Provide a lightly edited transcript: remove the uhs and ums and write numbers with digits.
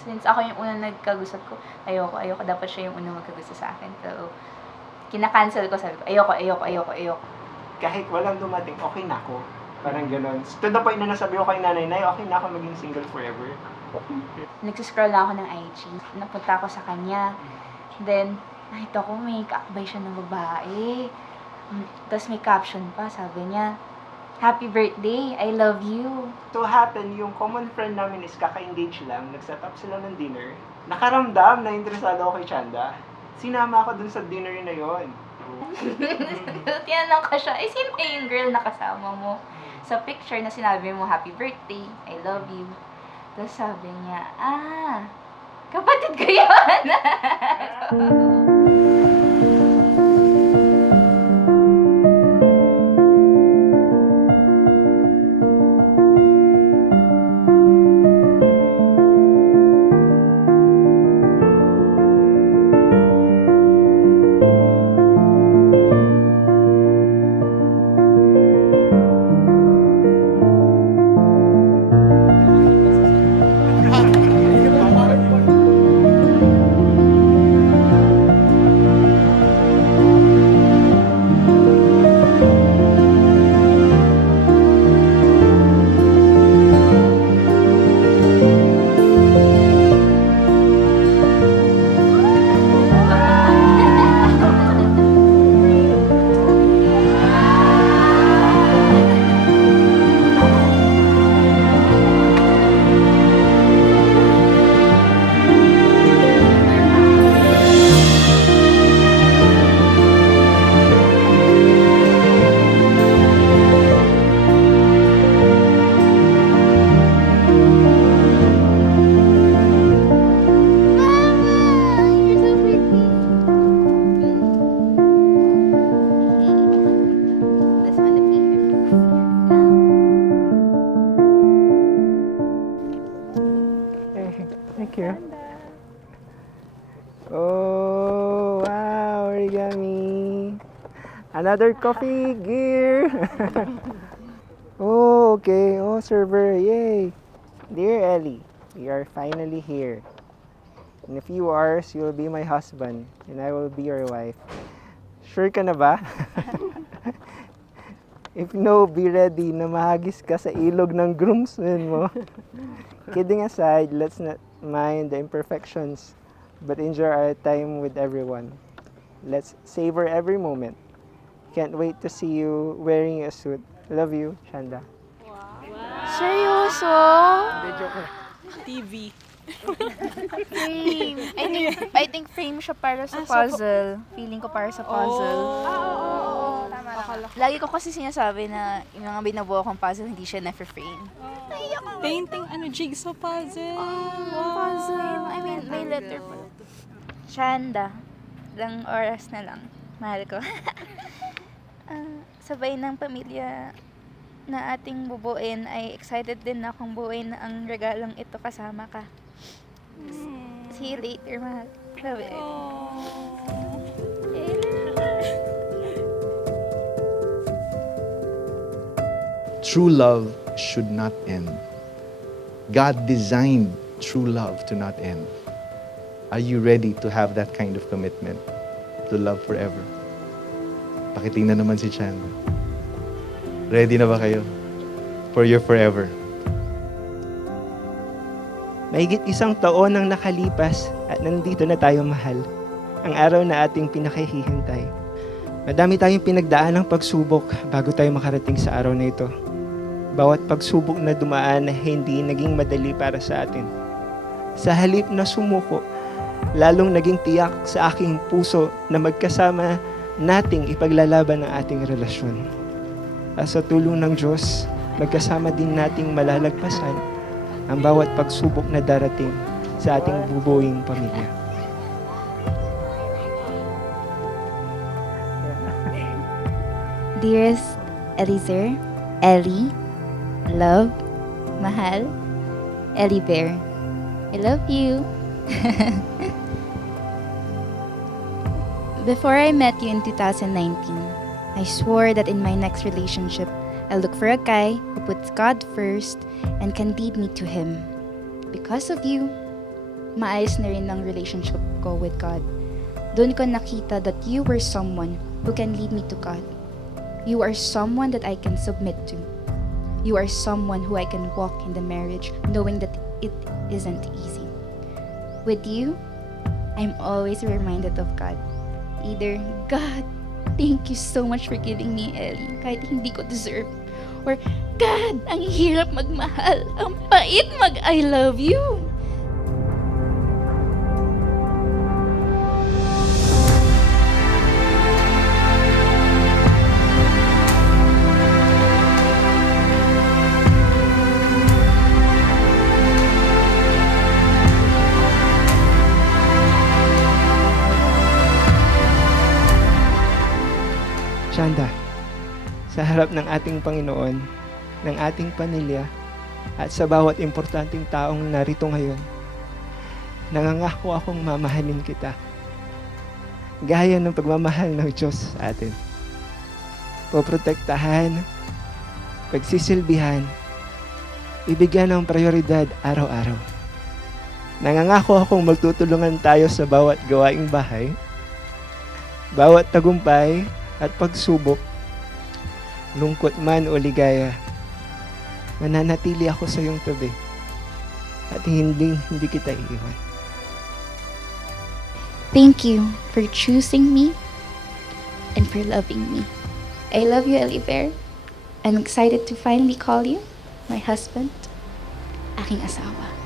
Since ako yung unang nagkagusto ko, ayoko, dapat siya yung unang magkagusto sa akin. So, kina-cancel ko, sabi ko, ayoko. Kahit walang dumating, okay na ako. Parang gano'n. To the point na nasabi ko kay nanay, Nay, okay na ako maging single forever. Nagsiscroll lang ako ng IG. Napunta ako sa kanya. Then, nakita ko may kaakbay siya ng babae. Tapos may caption pa, sabi niya, "Happy birthday, I love you." So happen, yung common friend namin is kaka-engage lang, nag-set up sila ng dinner. Nakaramdam na interesado ako kay Chanda. Sinama ako dun sa dinner na yon. Tinanong ko siya, sino yung girl na kasama mo? Sa picture na sinabi mo, "Happy birthday, I love you." Tapos sabi niya, kapatid ko yun. Thank you. Oh, wow, origami. Another coffee gear. Oh, okay. Oh, server. Yay. Dear Ellie, we are finally here. In a few hours, you will be my husband and I will be your wife. Sure ka na ba? If no, be ready na mahagis ka sa ilog ng groomsmen mo. Kidding aside, let's not mind the imperfections, but enjoy our time with everyone. Let's savor every moment. Can't wait to see you wearing a suit. Love you, Chanda. Seryoso? TV. Frame. I think frame siya para sa puzzle. Feeling ko para sa puzzle. Oo. Tama. Lagi ko kasi sinasabi na yung mga binabuo kong puzzle, hindi siya na-frame. Painting, jigsaw puzzle. Puzzle. I mean, may letter pa. Chanda. Ilang oras na lang. Mahal ko. Sabay ng pamilya na ating bubuin ay excited din akong buuin ang regalong ito kasama ka. See you later, mahal. Love it. True love should not end. God designed true love to not end. Are you ready to have that kind of commitment to love forever? Pakitingnan naman si Chan. Ready na ba kayo for your forever? Mahigit isang taon ang nakalipas at nandito na tayo, mahal. Ang araw na ating pinakahihintay. Madami tayong pinagdaan ng pagsubok bago tayo makarating sa araw na ito. Bawat pagsubok na dumaan na hindi naging madali para sa atin. Sa halip na sumuko, lalong naging tiyak sa aking puso na magkasama nating ipaglalaban ang ating relasyon. At sa tulong ng Diyos, magkasama din nating malalagpasan ang bawat pagsubok na darating sa ating bubuing pamilya. Dearest Eliezer, Ellie, love, mahal, Ellie Bear, I love you. Before I met you in 2019, I swore that in my next relationship, I'll look for a guy who puts God first and can lead me to Him. Because of you, maayos na rin ang relationship ko with God. Doon ko nakita that you were someone who can lead me to God. You are someone that I can submit to. You are someone who I can walk in the marriage knowing that it isn't easy. With you, I'm always reminded of God. Either, God, thank you so much for giving me Ellie kahit hindi ko deserve. Or, God, ang hirap magmahal. Ang pait mag-I love you. Shanda, sa harap ng ating Panginoon, ng ating pamilya, at sa bawat importanteng taong narito ngayon, nangangako akong mamahalin kita. Gaya ng pagmamahal ng Diyos sa atin. Poprotektahan, pagsisilbihan, ibigyan ng prioridad araw-araw. Nangangako akong magtutulungan tayo sa bawat gawaing bahay, bawat tagumpay at pagsubok, lungkot man o ligaya, mananatili ako sa iyong tabi at hindi kita iiwan. Thank you for choosing me and for loving me. I love you, Eliver. I'm excited to finally call you my husband, aking asawa.